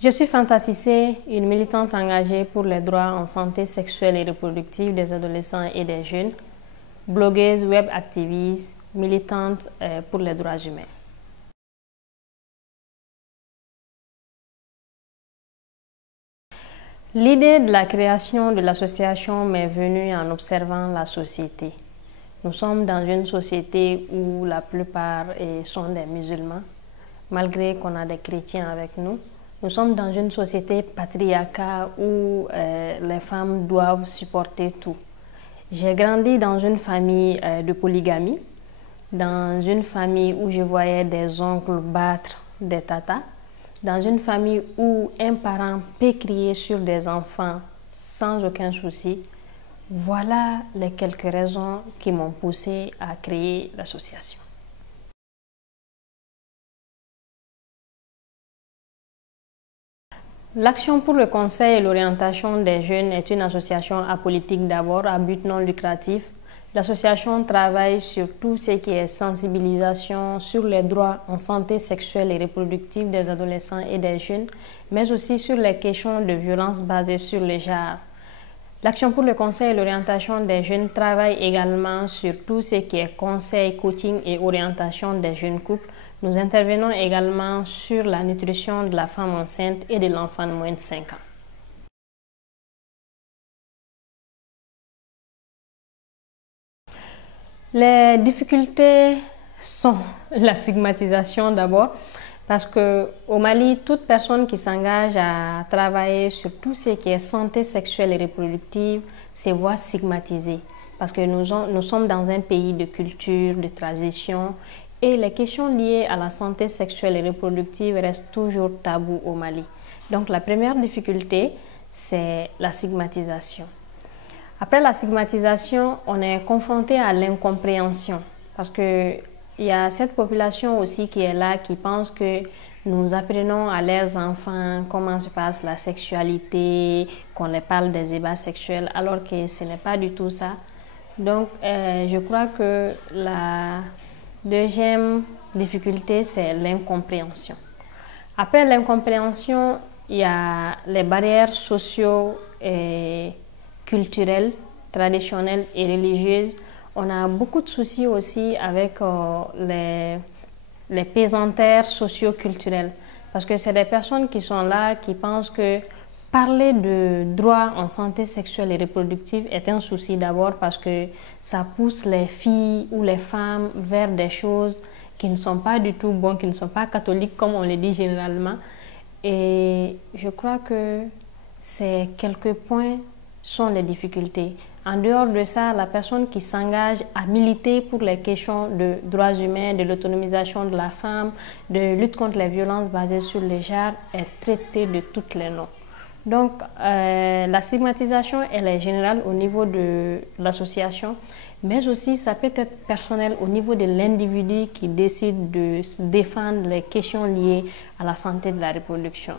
Je suis Fanta Cissé, une militante engagée pour les droits en santé sexuelle et reproductive des adolescents et des jeunes, blogueuse, web activiste, militante pour les droits humains. L'idée de la création de l'association m'est venue en observant la société. Nous sommes dans une société où la plupart sont des musulmans, malgré qu'on a des chrétiens avec nous. Nous sommes dans une société patriarcale où les femmes doivent supporter tout. J'ai grandi dans une famille de polygamie, dans une famille où je voyais des oncles battre des tatas, dans une famille où un parent peut crier sur des enfants sans aucun souci. Voilà les quelques raisons qui m'ont poussé à créer l'association. L'Action pour le conseil et l'orientation des jeunes est une association apolitique d'abord à but non lucratif. L'association travaille sur tout ce qui est sensibilisation sur les droits en santé sexuelle et reproductive des adolescents et des jeunes, mais aussi sur les questions de violence basées sur le genre. L'Action pour le conseil et l'orientation des jeunes travaille également sur tout ce qui est conseil, coaching et orientation des jeunes couples. Nous intervenons également sur la nutrition de la femme enceinte et de l'enfant de moins de 5 ans. Les difficultés sont la stigmatisation d'abord, parce qu'au Mali, toute personne qui s'engage à travailler sur tout ce qui est santé sexuelle et reproductive se voit stigmatisée, parce que nous sommes dans un pays de culture, de tradition, et les questions liées à la santé sexuelle et reproductive restent toujours tabous au Mali. Donc la première difficulté, c'est la stigmatisation. Après la stigmatisation, on est confronté à l'incompréhension, parce qu'il y a cette population aussi qui est là, qui pense que nous apprenons à leurs enfants comment se passe la sexualité, qu'on les parle des ébats sexuels, alors que ce n'est pas du tout ça. Donc, je crois que la deuxième difficulté, c'est l'incompréhension. Après l'incompréhension, il y a les barrières sociaux et culturelles, traditionnelles et religieuses. On a beaucoup de soucis aussi avec les pesanteurs socio-culturels, parce que c'est des personnes qui sont là, qui pensent que parler de droits en santé sexuelle et reproductive est un souci d'abord parce que ça pousse les filles ou les femmes vers des choses qui ne sont pas du tout bonnes, qui ne sont pas catholiques comme on le dit généralement. Et je crois que ces quelques points sont les difficultés. En dehors de ça, la personne qui s'engage à militer pour les questions de droits humains, de l'autonomisation de la femme, de lutte contre les violences basées sur le genre est traitée de toutes les noms. Donc, la stigmatisation, elle est générale au niveau de l'association, mais aussi ça peut être personnel au niveau de l'individu qui décide de défendre les questions liées à la santé de la reproduction.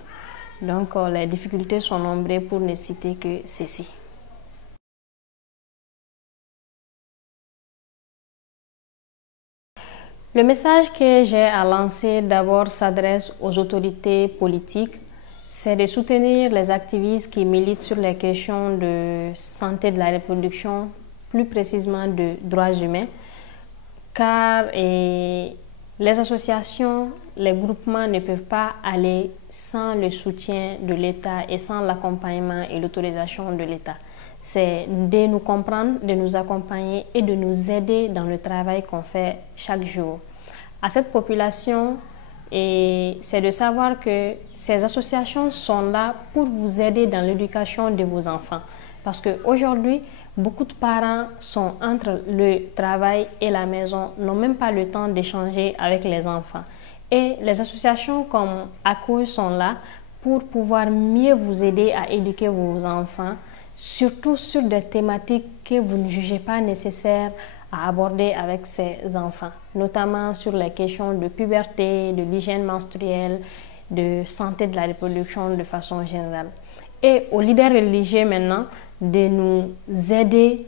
Donc, les difficultés sont nombreuses pour ne citer que ceci. Le message que j'ai à lancer d'abord s'adresse aux autorités politiques. C'est de soutenir les activistes qui militent sur les questions de santé de la reproduction, plus précisément de droits humains, car les associations, les groupements ne peuvent pas aller sans le soutien de l'État et sans l'accompagnement et l'autorisation de l'État. C'est de nous comprendre, de nous accompagner et de nous aider dans le travail qu'on fait chaque jour. À cette population, et c'est de savoir que ces associations sont là pour vous aider dans l'éducation de vos enfants. Parce qu'aujourd'hui, beaucoup de parents sont entre le travail et la maison, n'ont même pas le temps d'échanger avec les enfants. Et les associations comme ACOI sont là pour pouvoir mieux vous aider à éduquer vos enfants, surtout sur des thématiques que vous ne jugez pas nécessaires à aborder avec ses enfants, notamment sur les questions de puberté, de l'hygiène menstruelle, de santé de la reproduction de façon générale. Et aux leaders religieux maintenant de nous aider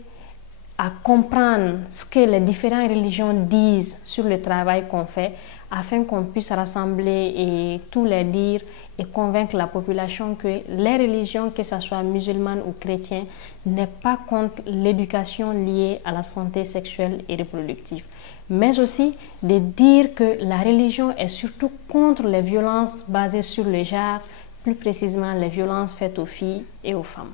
à comprendre ce que les différentes religions disent sur le travail qu'on fait, afin qu'on puisse rassembler et tous les dire et convaincre la population que les religions, que ce soit musulmanes ou chrétiennes, n'est pas contre l'éducation liée à la santé sexuelle et reproductive. Mais aussi de dire que la religion est surtout contre les violences basées sur le genre, plus précisément les violences faites aux filles et aux femmes.